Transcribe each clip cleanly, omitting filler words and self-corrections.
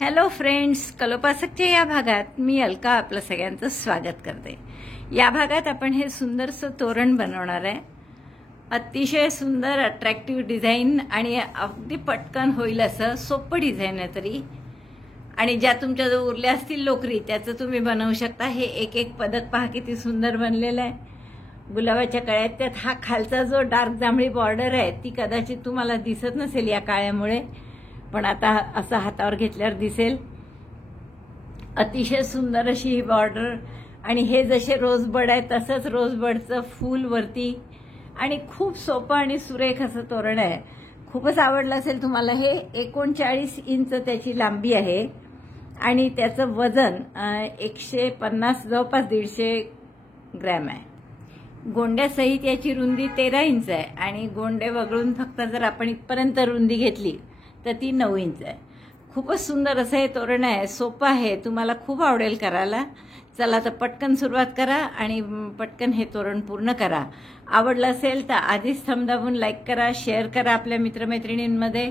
Hello friends, कलोपासकच्या या भागात मी अलका आपलं सगळ्यांचं स्वागत करते। या भागात आपण हे सुंदरसं तोरण बनवणार आहे। अतिशय सुंदर अट्रॅक्टिव्ह डिझाइन आणि अगदी पटकन होईल असं सोपं डिझाइन आहे तरी, आणि ज्या तुमच्या जो उरल्या असतील लोकरी त्याचं तुम्ही बनवू शकता। हे एक एक पदक पहा किती सुंदर बनलेलं आहे गुलाबाच्या कळ्यात। त्यात हा खालचा जो डार्क जांभळी बॉर्डर आहे ती कदाचित तुम्हाला दिसत नसेल या काळ्यामुळे, पण आता असं हातावर घेतल्यावर दिसेल। अतिशय सुंदर अशी ही बॉर्डर, आणि हे जसे रोजबड आहे तसंच रोजबडचं फूल वरती, आणि खूप सोपं आणि सुरेख असं तोरण आहे। खूपच आवडलं असेल तुम्हाला। हे 39 इंच त्याची लांबी आहे आणि त्याचं वजन 150 जवळपास 150 ग्रॅम आहे। गोंड्यासहित याची रुंदी 13 इंच आहे, आणि गोंडे वगळून फक्त जर आपण इथपर्यंत रुंदी घेतली तर ती 9 इंच आहे। खूपच सुंदर असं हे तोरण आहे, सोपं आहे, तुम्हाला खूप आवडेल करायला। चला तर पटकन सुरुवात करा आणि पटकन हे तोरण पूर्ण करा। आवडलं असेल तर आधीच थंब दाबून लाईक करा, शेअर करा आपल्या मित्रमैत्रिणींमध्ये।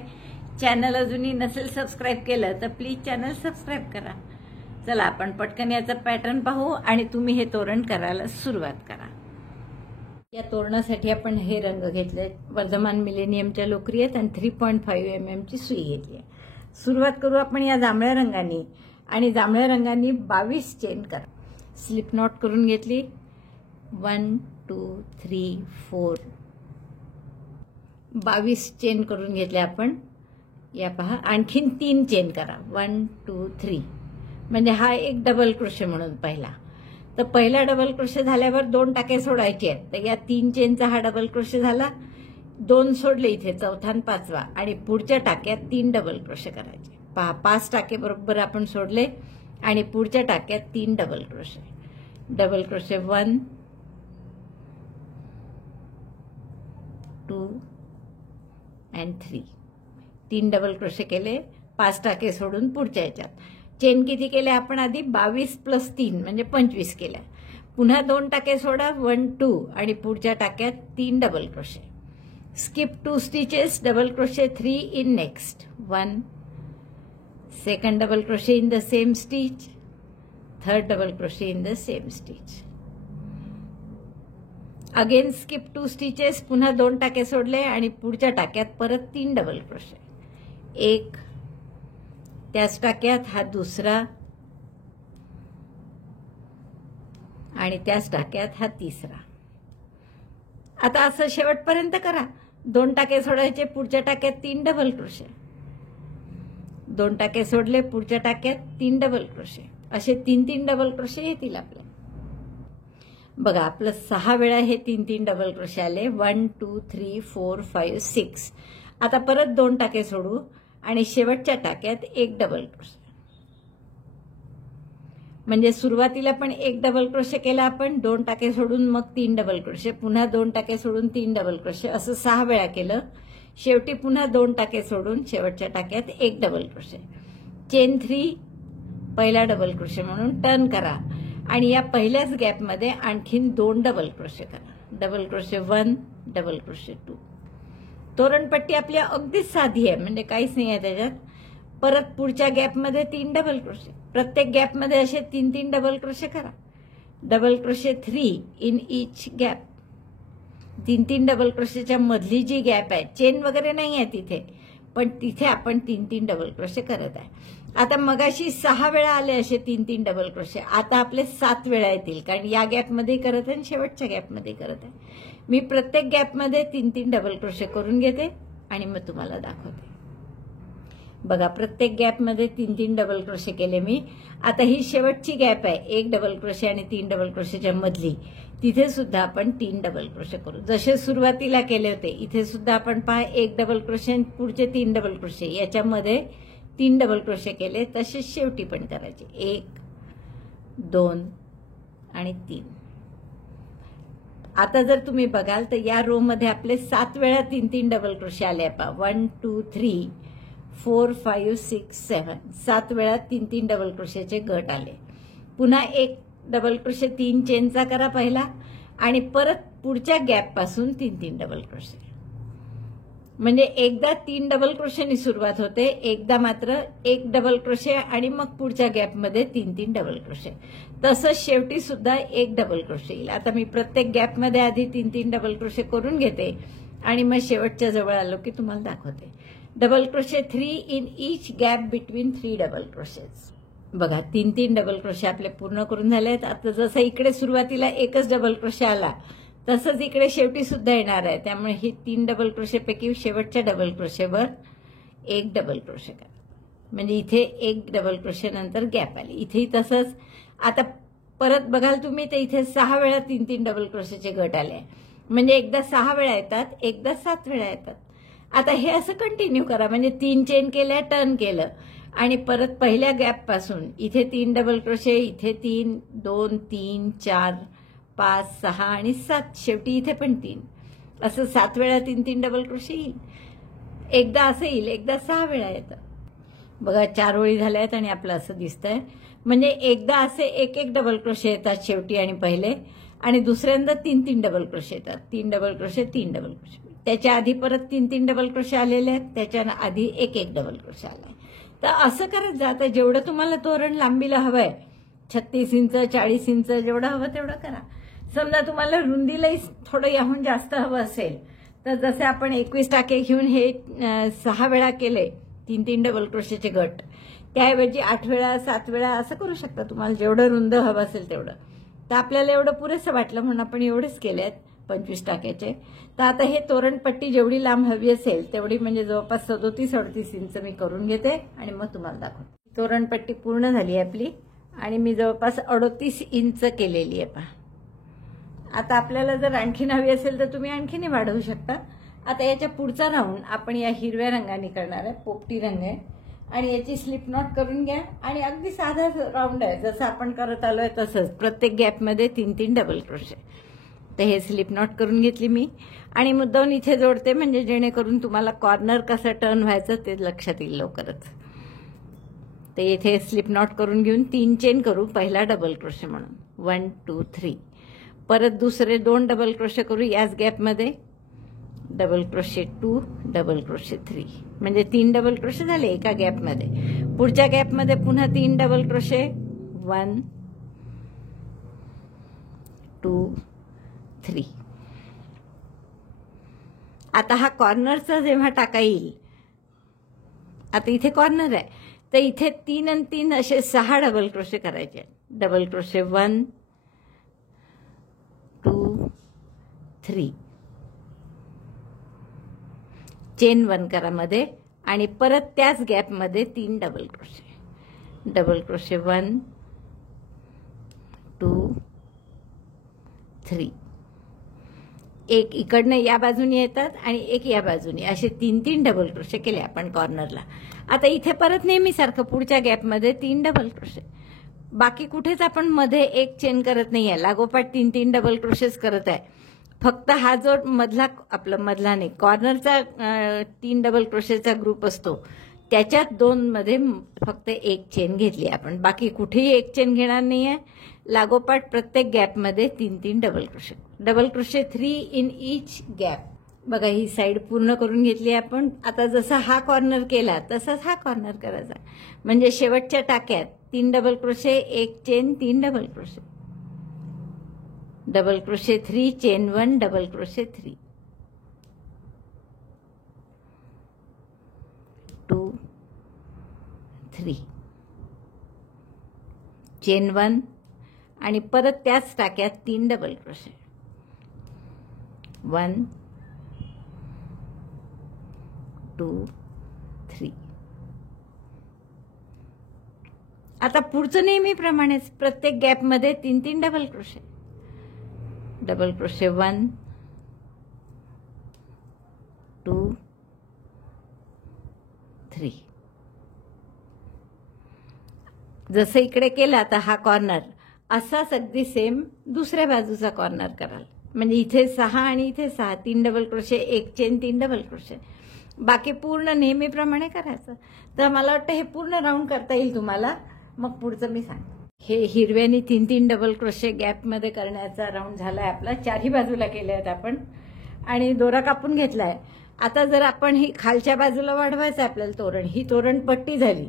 चॅनल अजूनही नसेल सबस्क्राईब केलं तर प्लीज चॅनल सबस्क्राईब करा। चला आपण पटकन याचा पॅटर्न पाहू आणि तुम्ही हे तोरण करायला सुरुवात करा। या तोरणासाठी आपण हे रंग घेतले, वर्धमान मिलेनियमच्या लोकरी आहेत आणि 3.5 mm ची सुई घेतली आहे। सुरुवात करू आपण या जांभळ्या रंगानी, आणि जांभळ्या रंगानी 22 चेन करा। स्लिप नॉट करून घेतली, 1 2 3 4 22 चेन करून घेतले आपण। या पहा, आणखीन 3 चेन करा, 1 2 3, म्हणजे हा एक डबल क्रोशे म्हणून पहिला। तर पहिला डबल क्रोशे झाल्यावर 2 टाके सोडायचे आहेत। तर या 3 चेनचा हा डबल क्रोशे झाला, 2 सोडले इथे, चौथा आणि पाचवा, आणि पुढच्या टाक्यात 3 डबल क्रोशे करायचे। पहा 5 टाके बरोबर आपण सोडले, आणि पुढच्या टाक्यात 3 double crochet. Double crochet 1 2 and 3, 3 double crochet केले, 5 टाके सोडून पुढच्या याच्यात। चेन किती केले आपण आधी? 22 + 3 म्हणजे 25 केल्या। पुन्हा 2 टाके सोडा, 1 2, आणि पुढच्या टाक्यात 3 double crochet. Skip 2 stitches, double crochet 3 in next 1, second double crochet in the same stitch, third double crochet in the same stitch. Again skip 2 stitches, पुन्हा 2 टाके सोडले, आणि पुढच्या टाक्यात परत 3 डबल क्रोशे। एक, त्याच टाक्यात हा दुसरा, आणि त्याच टाक्यात हा तिसरा। आता असं शेवटपर्यंत करा। 2 टाके सोडायचे, पुढच्या टाक्यात 3 डबल क्रोशे, 2 टाके सोडले, पुढच्या टाक्यात 3 डबल क्रोशे, असे 3 डबल क्रोशे येतील आपले। बघा आपलं 6 वेळा हे 3 डबल क्रोशे आले, 1 2 3 4 5 6। आता परत 2 टाके सोडू, आणि शेवटच्या टाक्यात 1 डबल क्रोशे, म्हणजे सुरुवातीला पण 1 डबल क्रोशे केला आपण, 2 टाके सोडून मग 3 डबल क्रोशे, पुन्हा 2 टाके सोडून 3 डबल क्रोशे, असं 6 वेळा केलं। शेवटी पुन्हा 2 टाके सोडून शेवटच्या टाक्यात 1 डबल क्रोशे। चेन 3, पहिला डबल क्रोशे म्हणून टर्न करा, आणि या पहिल्याच गॅपमध्ये आणखीन 2 डबल क्रोशे करा। Double crochet 1, double crochet 2। तोरणपट्टी आपली अगदीच साधी आहे, म्हणजे काहीच नाही आहे त्याच्यात। परत पुढच्या गॅपमध्ये 3 डबल क्रोशे, प्रत्येक गॅपमध्ये असे 3 डबल क्रोशे करा। Double crochet 3 in each gap, 3 double क्रोशेच्या मधली जी गॅप आहे, चेन वगैरे नाही आहे तिथे, पण तिथे आपण 3 डबल क्रोशे करत आहे। आता मगाशी 6 वेळा आले असे 3 डबल क्रोशे, आता आपले 7 वेळा येतील, कारण या गॅपमध्ये करत आहे आणि शेवटच्या गॅपमध्ये करत आहे। मी प्रत्येक गॅपमध्ये 3 डबल क्रोशे करून घेते आणि मग तुम्हाला दाखवते। बघा प्रत्येक गॅपमध्ये 3 डबल क्रोशे केले मी। आता ही शेवटची गॅप आहे, 1 डबल क्रोशे आणि 3 डबल क्रोशेच्या मधली, तिथे सुद्धा आपण 3 डबल क्रोशे करू, जसे सुरुवातीला केले होते। इथे सुद्धा आपण पहा 1 डबल क्रोशे, पुढचे 3 डबल क्रोशे, याच्यामध्ये 3 डबल क्रोशे केले, तसेच शेवटी पण करायचे, 1 2 आणि 3। आता जर तुम्ही बघाल तर या रो मध्ये आपले 7 वेळा 3 डबल क्रोशे आले। पहा 1 2 3 4 5 6 7, 7 वेळा 3 डबल क्रोशेचे गट आले। पुन्हा 1 डबल क्रोशे 3 चेनचा करा पहिला, आणि परत पुढच्या गॅप पासून 3 डबल क्रोशे, म्हणजे एकदा 3 डबल क्रोशेनी सुरुवात होते, एकदा मात्र 1 डबल क्रोशे आणि मग पुढच्या गॅपमध्ये 3 डबल क्रोशे. तसंच शेवटी सुद्धा 1 डबल क्रोशे येईल. आता मी प्रत्येक गॅपमध्ये आधी 3 डबल क्रोशे करून घेते आणि मग शेवटच्या जवळ आलो की तुम्हाला दाखवते. Double crochet 3 in each gap between 3 double crochets. बघा 3 डबल क्रोशे आपले पूर्ण करून झालेत. आता जसं इकडे सुरुवातीला एकच डबल क्रोशे आला तसंच इकडे शेवटी सुद्धा येणार आहे. त्यामुळे ही 3 डबल क्रोशेपैकी शेवटच्या डबल क्रोशेवर 1 डबल क्रोशे करा. म्हणजे इथे 1 डबल क्रोशे नंतर गॅप आली. इथेही तसंच. आता परत बघाल तुम्ही तर इथे 6 वेळा 3 डबल क्रोशेचे गट आले. म्हणजे एकदा 6 वेळा येतात, एकदा 7 वेळा येतात. आता हे असं कंटिन्यू करा. म्हणजे 3 चेन केल्या, टर्न केलं आणि परत पहिल्या गॅप पासून इथे 3 डबल क्रोशे, इथे 3, 2, 3, 4, 5, 6 आणि 7. शेवटी इथे पण 3. असं 7 वेळा 3 डबल क्रोशे येईल. एकदा असं येईल, एकदा 6 वेळा येतं. बघा 4 ओळी झाल्या आहेत आणि आपलं असं दिसतंय. म्हणजे एकदा असे 1 डबल क्रोशे येतात शेवटी आणि पहिले, आणि दुसऱ्यांदा 3 डबल क्रोशे येतात. 3 डबल क्रोशे, 3 डबल क्रोशे. त्याच्या आधी परत 3 डबल क्रोशे आलेले आहेत, त्याच्या आधी 1 डबल क्रोशे आलाय. तर असं करत जातं. जेवढं तुम्हाला तोरण लांबीला हवंय, 36 इंच, 40 इंच, जेवढं हवं तेवढं करा. समजा तुम्हाला रुंदीलाही थोडं याहून जास्त हवं असेल तर जसे आपण 21 टाके घेऊन हे 6 वेळा केले 3 डबल क्रोशेचे गट, त्याऐवजी 8 वेळा 7 वेळा असं करू शकता. तुम्हाला जेवढं रुंद हवं असेल तेवढं. तर आपल्याला एवढं पुरेसं वाटलं म्हणून आपण एवढेच केले आहेत 25 टाक्याचे. तर आता हे तोरणपट्टी जेवढी लांब हवी असेल तेवढी, म्हणजे जवळपास 37-38 इंच मी करून घेते आणि मग तुम्हाला दाखवते. तोरणपट्टी पूर्ण झाली आपली आणि मी जवळपास 38 इंच केलेली आहे. पहा आता आपल्याला जर आणखीन हवी असेल तर तुम्ही आणखीन वाढवू शकता. आता याच्या पुढचा राऊंड आपण या हिरव्या रंगाने करणार आहे, पोपटी रंग आहे, आणि याची स्लिप नॉट करून घ्या. आणि अगदी साधा राऊंड आहे, जसं आपण करत आलोय तसंच. प्रत्येक गॅपमध्ये 3 डबल क्रोशे. तर हे स्लिप नॉट करून घेतली मी आणि मुद्दाम इथे जोडते, म्हणजे जेणेकरून तुम्हाला कॉर्नर कसं टर्न व्हायचं ते लक्षात येईल लवकरच. तर इथे स्लिप नॉट करून घेऊन 3 चेन करू. पहिला डबल क्रोशे म्हणून 1 2 3. परत दुसरे 2 डबल क्रोशे करू याच गॅपमध्ये. Double crochet 2, double crochet 3. म्हणजे 3 डबल क्रोशे झाले एका गॅपमध्ये. पुढच्या गॅपमध्ये पुन्हा 3 डबल क्रोशे. 1 2 3. आता हा कॉर्नरचा जेव्हा टाका येईल, आता इथे कॉर्नर आहे तर इथे 3 आणि 3 असे 6 डबल क्रोशे करायचे. Double crochet 1 2 3. चेन 1 करा मध्ये आणि परत त्याच गॅपमध्ये 3 डबल क्रोशे. Double crochet 1 2 3. एक इकडनं या बाजूने येतात आणि एक या बाजूने, असे 3 डबल क्रोशे केले आपण कॉर्नरला. आता इथे परत नेहमीसारखं पुढच्या गॅपमध्ये 3 डबल क्रोशे. बाकी कुठेच आपण मध्ये एक चेन करत नाहीये, लागोपाठ 3 डबल क्रोशेस करत आहे. फक्त हा जो मधला, आपला मधला नाही, कॉर्नरचा 3 डबल क्रोशेचा ग्रुप असतो त्याच्यात 2 मध्ये फक्त एक चेन घेतली आपण. बाकी कुठेही एक चेन घेणार नाहीये. लागोपाठ प्रत्येक गॅपमध्ये 3 double crochet. Double crochet 3 in each gap. बघा ही साईड पूर्ण करून घेतली आपण. आता जसा हा कॉर्नर केला तसाच हा कॉर्नर करायचा. म्हणजे शेवटच्या टाक्यात 3 डबल क्रोशे, एक chain, 3 double crochet. Double crochet 3, chain 1, double crochet 3. 2 3. Chain 1 आणि परत त्याच टाक्यात 3 डबल क्रोशे. 1 2 3. आता पुढचं नेहमीप्रमाणेच प्रत्येक गॅपमध्ये 3 डबल क्रोशे. Double crochet 1 2 3. जसं इकडे केलं आता हा कॉर्नर, असाच अगदी सेम दुसऱ्या बाजूचा कॉर्नर कराल. म्हणजे इथे 6 आणि इथे 6, 3 डबल क्रोशे, एक चेन, 3 डबल क्रोशे. बाकी पूर्ण नेहमीप्रमाणे करायचं. तर मला वाटतं हे पूर्ण राऊंड करता येईल तुम्हाला. मग पुढचं मी सांगते. हे हिरव्याने 3 डबल क्रोशे गॅपमध्ये करण्याचा राऊंड झालाय आपला. चारही बाजूला केले आहेत आपण आणि दोरा कापून घेतलाय. आता जर आपण ही खालच्या बाजूला वाढवायचं आपल्याला तोरण, ही तोरण पट्टी झाली.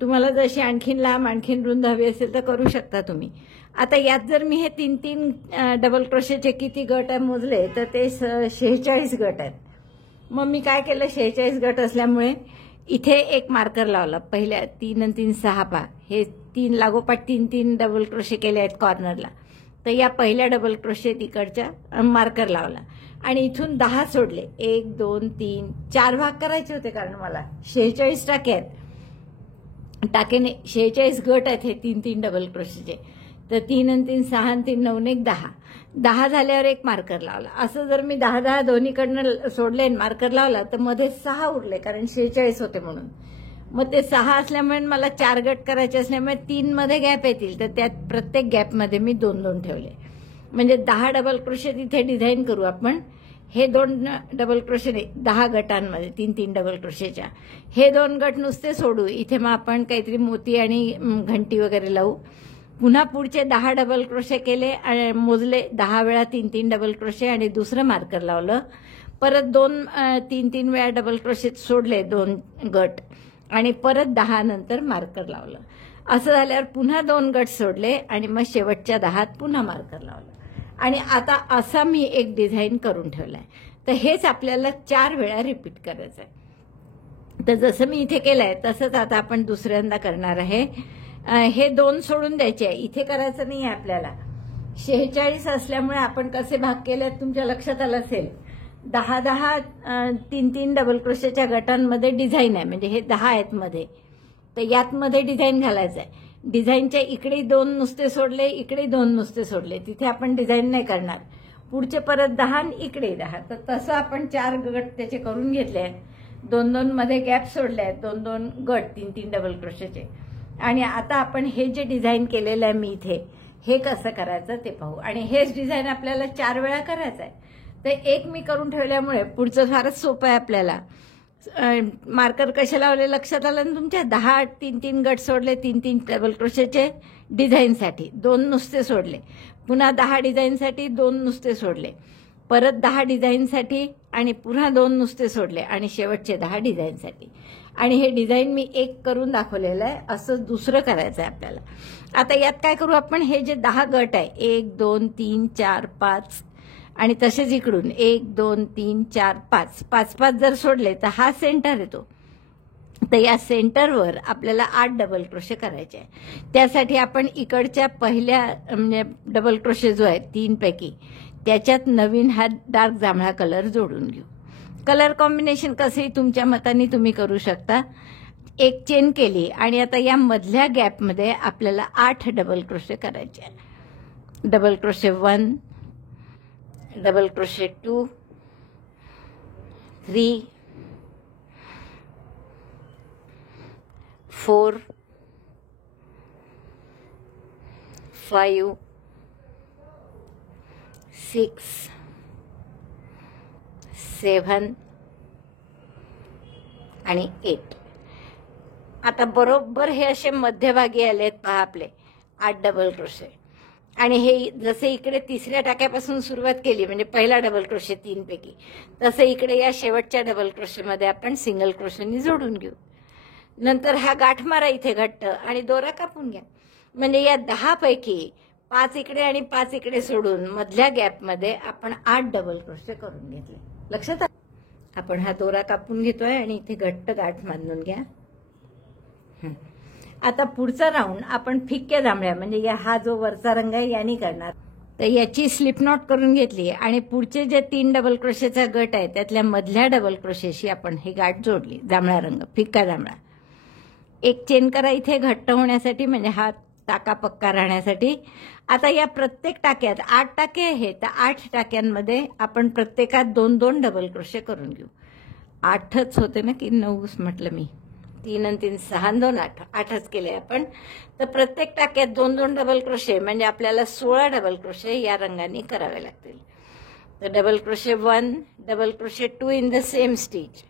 तुम्हाला जशी आणखीन लांब आणखीन रुंद हवी असेल तर करू शकता तुम्ही. आता यात जर मी हे 3-3 डबल क्रोशेचे किती गट आहे मोजले तर ते 46 गट आहेत. मग मी काय केलं, 46 गट असल्यामुळे इथे एक मार्कर लावला. पहिल्या 3 आणि 3 6 पा, हे 3 लागोपाठ 3-3 डबल क्रोशे केले आहेत कॉर्नरला. तर या पहिल्या डबल क्रोशेत इकडच्या मार्कर लावला आणि इथून 10 सोडले. 1 2 3 4 भाग करायचे होते कारण मला 46 टाके आहेत. टाकेने 46 गट आहेत हे 3-3 डबल क्रोशेचे. तर 3 आणि 3 6 आणि 3 9 1 10. 10 झाल्यावर एक मार्कर लावला. असं जर मी 10 दोन्हीकडनं सोडले मार्कर लावला तर मध्ये 6 उरले कारण 46 होते म्हणून. मग ते 6 असल्यामुळे मला 4 गट करायचे असल्यामुळे 3 मध्ये गॅप येतील. तर त्यात प्रत्येक गॅपमध्ये मी 2-2 ठेवले. म्हणजे 10 डबल क्रोशे तिथे डिझाईन करू आपण. हे 2 डबल क्रोशे 10 गटांमध्ये 3-3 डबल क्रोशेच्या हे 2 गट नुसते सोडू. इथे मग आपण काहीतरी मोती आणि घंटी वगैरे लावू. पुन्हा पुढचे 10 डबल क्रोशे केले आणि मोजले 10 वेळा 3-3 डबल क्रोशे आणि दुसरं मार्कर लावलं. परत 2-3 वेळा डबल क्रोशे सोडले 2 गट आणि परत 10 नंतर मार्कर लावलं. असं झाल्यावर पुन्हा 2 गट सोडले आणि मग शेवटच्या 10त पुन्हा मार्कर लावलं. आणि आता असा मी एक डिझाईन करून ठेवलाय. तर हेच आपल्याला 4 वेळा रिपीट करायचं आहे. तर जसं मी इथे केलंय तसंच आता आपण दुसऱ्यांदा करणार आहे. हे 2 सोडून द्यायचे आहे, इथे करायचं नाही आहे आपल्याला. 46 असल्यामुळे आपण कसे भाग केले तुमच्या लक्षात आलं असेल. 10-10 3-3 डबल क्रोशेच्या गटांमध्ये डिझाईन आहे, म्हणजे हे 10 आहेत मध्ये. तर यात मध्ये डिझाईन घालायचं आहे. डिझाईनच्या इकडे 2 नुसते सोडले, इकडे 2 नुसते सोडले, तिथे आपण डिझाईन नाही करणार. पुढचे परत 10 आणि इकडे 10. तर तसं आपण 4 गट त्याचे करून घेतले आहेत. 2-2 मध्ये गॅप सोडले आहेत, 2-2 गट 3-3 डबल क्रोशेचे. आणि आता आपण हे जे डिझाईन केलेलं आहे मी इथे, हे कसं करायचं ते पाहू. आणि हेच डिझाईन आपल्याला 4 वेळा करायचं आहे. तर एक मी करून ठेवल्यामुळे पुढचं फारच सोपं आहे आपल्याला. मार्कर कसे लावले लक्षात आलं ना तुमच्या. 10 3-3 गट सोडले 3-3 डबल क्रोशेचे डिझाईनसाठी, 2 नुसते सोडले. पुन्हा 10 डिझाईनसाठी 2 नुसते सोडले. परत 10 डिझाईनसाठी आणि पुन्हा 2 नुसते सोडले आणि शेवटचे 10 डिझाईनसाठी. आणि हे डिझाईन मी एक करून दाखवलेलं आहे. असं दुसरं करायचं आहे आपल्याला. आता यात काय करू आपण, हे जे 10 गट आहे 1 2 3 4 5 आणि तसेच इकडून 1 2 3 4 5 5 जर सोडले तर हा सेंटर येतो. तर या सेंटरवर आपल्याला 8 डबल क्रोशे करायचे आहे. त्यासाठी आपण इकडच्या पहिल्या म्हणजे डबल क्रोशे जो आहे 3 पैकी त्याच्यात नवीन हा डार्क जांभळा कलर जोडून घेऊ. कलर कॉम्बिनेशन कसंही तुमच्या मताने तुम्ही करू शकता. एक चेन केली आणि आता या मधल्या गॅपमध्ये आपल्याला 8 डबल क्रोशे करायचे आहे. डबल क्रोशे 1, डबल क्रोशे 2, 3, 4, 5, 6, 7 आणि 8. आता बरोबर हे असे मध्यभागी आलेत पहा आपले 8 डबल क्रोशे. आणि हे जसे इकडे तिसऱ्या टाक्यापासून सुरुवात केली म्हणजे पहिला डबल क्रोशे 3 पैकी, तसं इकडे या शेवटच्या डबल क्रोशेमध्ये आपण सिंगल क्रोशेनी जोडून घेऊ. नंतर हा गाठ मारा इथे घट्ट आणि दोरा कापून घ्या. म्हणजे या 10 पैकी 5 इकडे आणि 5 इकडे सोडून मधल्या गॅपमध्ये आपण 8 डबल क्रोशे करून घेतले. लक्षात आलं. आपण हा दोरा कापून घेतोय आणि इथे घट्ट गाठ बांधून घ्या. आता पुढचा राऊंड आपण फिक्क्या जांभळ्या म्हणजे हा जो वरचा रंग आहे याने करणार. तर याची स्लिप नॉट करून घेतली आणि पुढचे जे 3 डबल क्रोशेचा गट आहे त्यातल्या मधल्या डबल क्रोशेशी आपण ही गाठ जोडली. जांभळा रंग फिक्का जांभळा. एक चेन करा इथे घट्ट होण्यासाठी म्हणजे हा टाका पक्का राहण्यासाठी. आता या प्रत्येक टाक्यात 8 टाके आहेत तर 8 टाक्यांमध्ये आपण प्रत्येकात 2-2 डबल क्रोशे करून घेऊ. 8च होते ना की 9 म्हटलं मी. 3 आणि 3 6 आणि 2 8 8च केले आपण. तर प्रत्येक टाक्यात 2-2 डबल क्रोशे म्हणजे आपल्याला 16 डबल क्रोशे या रंगाने करावे लागतील. तर double crochet 1, double crochet 2 in the same stitch,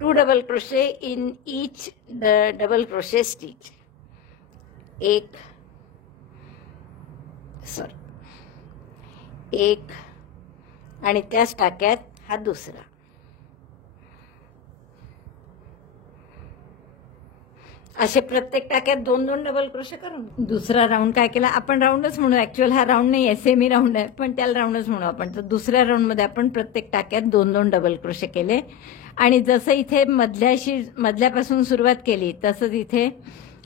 2 double crochet in each double crochet stitch. एक आणि त्याच टाक्यात हा दुसरा. असे प्रत्येक टाक्यात 2-2 डबल क्रोशे करून दुसरा राऊंड काय केला आपण, राऊंडच म्हणू, ऍक्च्युअल हा राऊंड नाही आहे, सेमी राऊंड आहे, पण त्याला राऊंडच म्हणू आपण. तर दुसऱ्या राऊंडमध्ये आपण प्रत्येक टाक्यात 2-2 डबल क्रोशे केले आणि जसं इथे मधल्यापासून सुरुवात केली तसंच इथे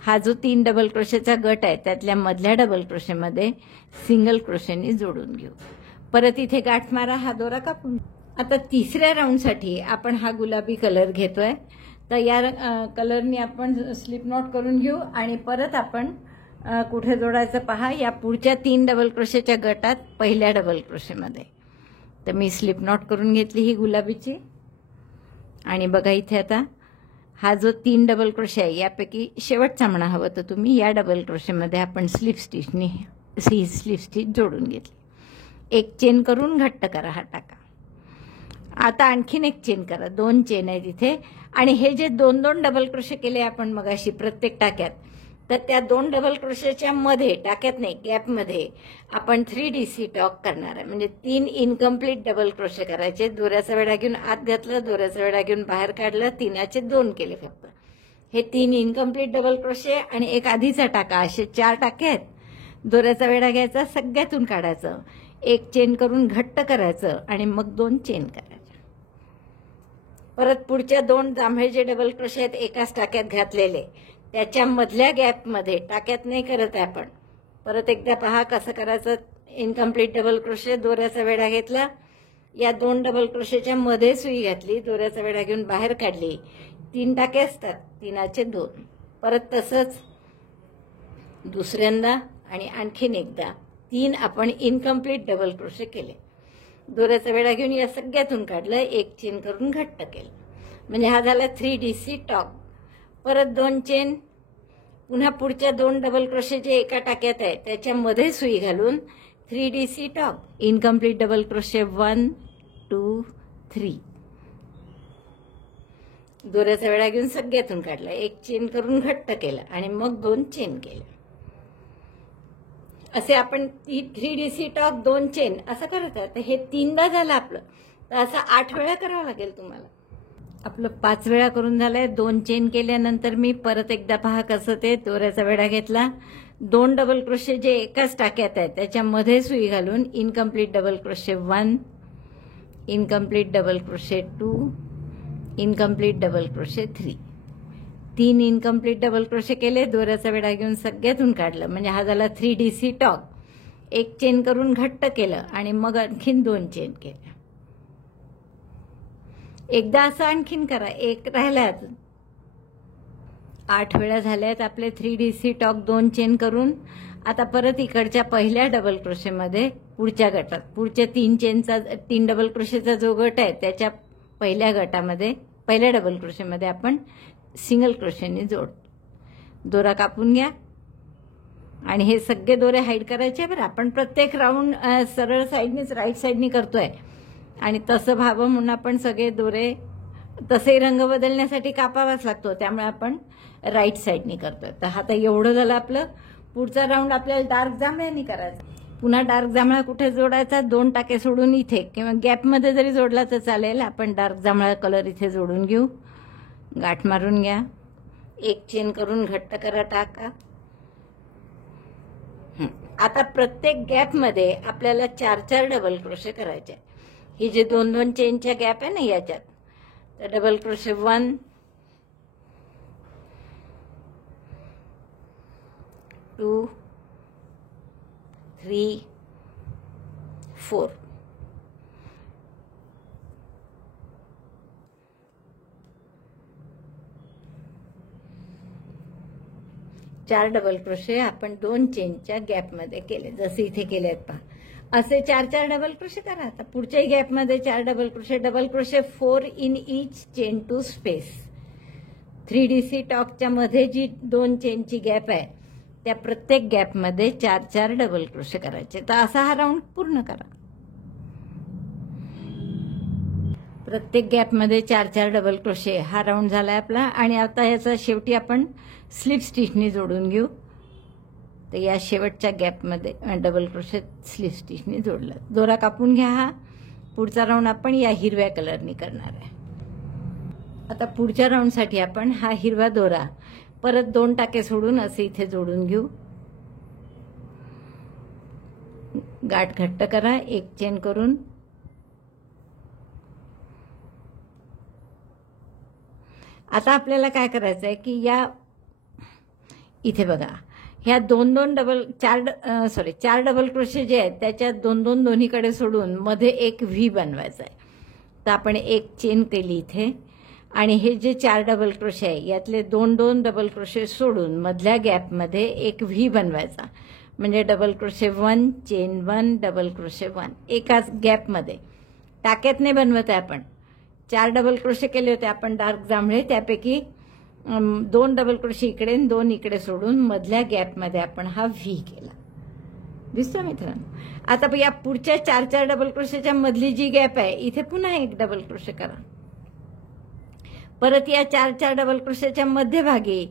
हा जो 3 डबल क्रोशेचा गट आहे त्यातल्या मधल्या डबल क्रोशेमध्ये सिंगल क्रोशेनी जोडून घेऊ. परत इथे गाठ मारा, हा दोरा कापून. आता तिसऱ्या राऊंडसाठी आपण हा गुलाबी कलर घेतोय, तर या कलरनी आपण स्लिप नॉट करून घेऊ आणि परत आपण कुठे जोडायचं पहा, या पुढच्या 3 डबल क्रोशेच्या गटात पहिल्या डबल क्रोशेमध्ये. तर मी स्लिप नॉट करून घेतली ही गुलाबीची आणि बघा इथे आता हा जो 3 डबल क्रोशे आहे यापैकी शेवटचा म्हणा हवं तर तुम्ही, या डबल क्रोशेमध्ये आपण स्लिप स्टिच जोडून घेतली. एक चेन करून घट्ट करा हा टाका. आता आणखीन एक चेन करा, 2 चेन आहेत इथे आणि हे जे 2-2 डबल क्रोशे केले आपण मगाशी प्रत्येक टाक्यात, तर त्या 2 डबल क्रोशेच्या मध्ये, टाक्यात नाही गॅपमध्ये आपण 3DC टॉक करणार आहे. म्हणजे 3 इनकम्प्लीट डबल क्रोशे करायचे. दोऱ्याचा वेढा घेऊन आत घातलं, दोऱ्याचा वेढा घेऊन बाहेर काढलं, 3चे 2 केले फक्त. हे 3 इनकम्प्लीट डबल क्रोशे आणि एक आधीचा टाका, असे 4 टाके आहेत. दोऱ्याचा वेढा घ्यायचा, सगळ्यातून काढायचं, एक चेन करून घट्ट करायचं आणि मग 2 चेन करायच्या. परत पुढच्या 2 जांभळे जे डबल क्रोशे आहेत एकाच टाक्यात घातलेले, त्याच्या मधल्या गॅपमध्ये, टाक्यात नाही करत आहे आपण, परत एकदा पहा कसं करायचं. इनकम्प्लीट डबल क्रोशे, दोऱ्याचा वेढा घेतला, या 2 डबल क्रोशेच्या मध्ये सुई घातली, दोऱ्याचा वेढा घेऊन बाहेर काढली, 3 टाके असतात, 3चे 2. परत तसंच दुसऱ्यांदा आणि आणखीन एकदा 3 आपण इनकम्प्लीट डबल क्रोशे केले. दोऱ्याचा वेढा घेऊन या सगळ्यातून काढलं, एक चेन करून घट्ट केलं. म्हणजे हा झाला 3DC टॉक. परत 2 चेन, पुन्हा पुढच्या 2 डबल क्रोशे जे एका टाक्यात आहे त्याच्यामध्ये सुई घालून 3DC talk. Incomplete double crochet 1 2 3. दोऱ्याचा वेढा घेऊन सगळ्यातून काढला, एक चेन करून घट्ट केलं आणि मग 2 चेन केले. असे आपण 3DC टॉक 2 चेन असं करत आहे. तर हे 3दा झालं आपलं, तर असं 8 वेळा करावं लागेल तुम्हाला. आपलं 5 वेळा करून झालंय. 2 चेन केल्यानंतर मी परत एकदा पहा कसं ते, दोऱ्याचा वेढा घेतला, 2 डबल क्रोशे जे एकाच टाक्यात आहेत त्याच्यामध्ये सुई घालून incomplete double crochet 1, incomplete double crochet 2, incomplete double crochet 3. 3 incomplete double crochet केले, दोऱ्याचा वेढा घेऊन सगळ्यातून काढलं. म्हणजे हा झाला 3DC टॉक. एक चेन करून घट्ट केलं आणि मग आणखीन 2 चेन केल्या. एकदा असं आणखीन करा, एक राहिला अजून. 8 वेळा झाल्यात आपले 3DC टॉक 2 चेन करून. आता परत इकडच्या पहिल्या डबल क्रोशेमध्ये पुढच्या गटात, पुढच्या 3 डबल क्रोशेचा जो गट आहे त्याच्या पहिल्या गटामध्ये, पहिल्या डबल क्रोशेमध्ये आपण सिंगल क्रोशेने जोड. दोरा कापून घ्या आणि हे सगळे दोरे हाईड करायचे बरं. आपण प्रत्येक राऊंड सरळ साईडनीच, राईट साईडनी करतोय आणि तसं व्हावं म्हणून आपण सगळे दोरे, तसे रंग बदलण्यासाठी कापावाच लागतो, त्यामुळे आपण राईट साईडनी करतोय. तर आता एवढं झालं आपलं. पुढचा राऊंड आपल्याला डार्क जांभळ्यांनी करायचा. पुन्हा डार्क जांभळा कुठे जोडायचा, 2 टाके सोडून इथे किंवा गॅपमध्ये जरी जोडला तर चालेल. आपण डार्क जांभळा कलर इथे जोडून घेऊ. गाठ मारून घ्या, एक चेन करून घट्ट करा टाका. आता प्रत्येक गॅपमध्ये आपल्याला 4-4 डबल क्रोशे करायचे. ही जे 2-2 चेनच्या गॅप आहे ना याच्यात, तर डबल क्रोशे 1 2 3 4. चार डबल क्रोशे आपण 2 चेनच्या गॅपमध्ये केले, जसे इथे केलेत पहा. असे 4-4 डबल क्रोशे करा. आता पुढच्याही गॅपमध्ये 4 double crochet 4 in each chain two space. 3DC टॉकच्या मध्ये जी 2 चेनची गॅप आहे त्या प्रत्येक गॅपमध्ये 4-4 डबल क्रोशे करायचे. तर असा हा राऊंड पूर्ण करा. प्रत्येक गॅपमध्ये 4-4 डबल क्रोशे हा राऊंड झालाय आपला. आणि आता याचा शेवटी आपण स्लिप स्टिचनी जोडून घेऊ. तर या शेवटच्या गॅपमध्ये डबल क्रोशे स्लिप स्टिचनी जोडलं. दोरा कापून घ्या. हा पुढचा राऊंड आपण या हिरव्या कलरनी करणार आहे. आता पुढच्या राऊंडसाठी आपण हा हिरवा दोरा परत 2 टाके सोडून असे इथे जोडून घेऊ. गाठ घट्ट करा एक चेन करून. आता आपल्याला काय करायचं आहे की या इथे बघा ह्या 4 डबल क्रोशे जे आहेत त्याच्यात 2 दोन्हीकडे सोडून मध्ये एक व्ही बनवायचा आहे. तर आपण एक चेन केली इथे आणि हे जे 4 डबल क्रोशे आहे यातले 2 डबल क्रोशे सोडून मधल्या गॅपमध्ये एक व्ही बनवायचा. म्हणजे double crochet 1 chain 1 double crochet 1 एकाच गॅपमध्ये. टाक्यात नाही बनवत आहे आपण. 4 डबल क्रोशे केले होते आपण डार्क जांभळे, त्यापैकी 2 डबल क्रोशे इकडे 2 इकडे सोडून मधल्या गॅपमध्ये आपण हा व्ही केला. दिसतो मित्रांनो. आता या पुढच्या 4 डबल क्रोशेच्या मधली जी गॅप आहे इथे पुन्हा एक डबल क्रोशे करा. परत या 4 डबल क्रोशेच्या मध्यभागी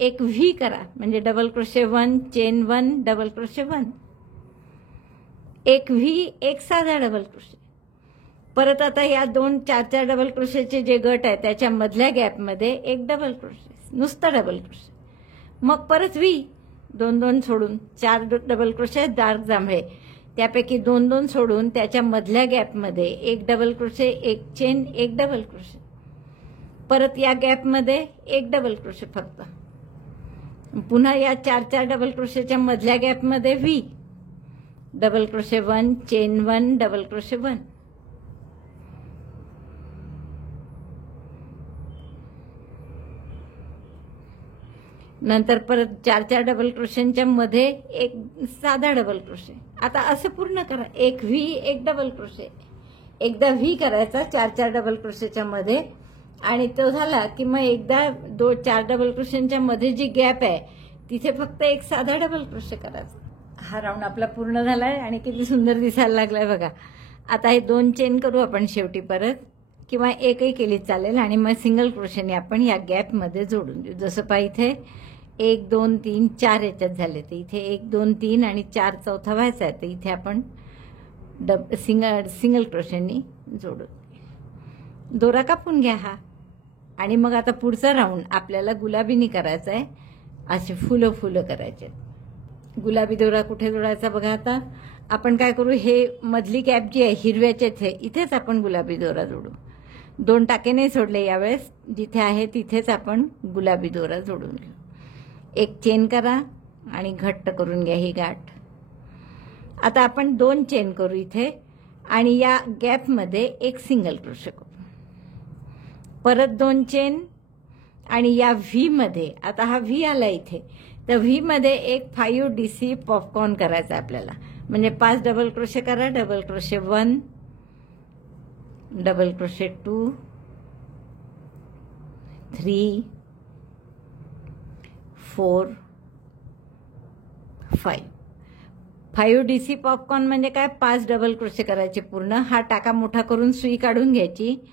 एक व्ही करा. म्हणजे double crochet 1 chain 1 double crochet 1 एक व्ही एक साधा डबल क्रोशे. परत आता या 4 डबल क्रोशेचे जे गट आहे त्याच्या मधल्या गॅपमध्ये एक डबल क्रोशे, नुसता डबल क्रोशे. मग परत व्ही 2 सोडून 4 डबल क्रोशे डार्क जांभळे, त्यापैकी 2 सोडून त्याच्या मधल्या गॅपमध्ये एक डबल क्रोशे एक चेन एक डबल क्रोशे. परत या गॅपमध्ये एक डबल क्रोशे फक्त. पुन्हा या 4 डबल क्रोशेच्या मधल्या गॅपमध्ये V double crochet 1 chain 1 double crochet 1. नंतर परत 4 डबल क्रोशेंच्या मध्ये एक साधा डबल क्रोशे. आता असं पूर्ण करा. एक व्ही एक डबल क्रोशे. एकदा व्ही करायचा 4 डबल क्रोशेच्या मध्ये आणि तो झाला की मग एकदा 4 डबल क्रोशेंच्या मध्ये जी गॅप आहे तिथे फक्त एक साधा डबल क्रोशे करायचा. हा राऊंड आपला पूर्ण झालाय आणि किती सुंदर दिसायला लागलाय बघा. आता हे 2 चेन करू आपण शेवटी परत, किंवा एकही केली चालेल आणि मग सिंगल क्रोशेने आपण या गॅपमध्ये जोडून देऊ. जसं पहा इथे 1 2 3 4 याच्यात झाले, तर इथे 1 2 3 आणि 4 चौथा व्हायचा आहे. तर इथे आपण सिंगल क्रोशेने जोडू. दोरा कापून घ्या हा. आणि मग आता पुढचा राऊंड आपल्याला गुलाबीनी करायचा आहे. असे फुलं फुलं करायचे. गुलाबी दोरा कुठे जोडायचा बघा. आता आपण काय करू, हे मधली गॅप जी आहे हिरव्याच्या इथेच आपण गुलाबी दोरा जोडू. 2 टाके नाही सोडले यावेळेस, जिथे आहे तिथेच आपण गुलाबी दोरा जोडून घेऊ. एक चेन करा आणि घट्ट करून घ्या ही गाठ. आता आपण 2 चेन करू इथे आणि या गॅपमध्ये एक सिंगल क्रोशे करू. परत 2 चेन आणि या व्ही मध्ये, आता हा व्ही आला इथे, तर व्ही मध्ये एक 5 DC पॉपकॉर्न करायचा आपल्याला. म्हणजे 5 डबल क्रोशे करा. Double crochet 1 double crochet 2 3 4 5 DC popcorn म्हणजे काय, 5 डबल क्रोशे करायचे पूर्ण. हा टाका मोठा करून सुई काढून घ्यायची.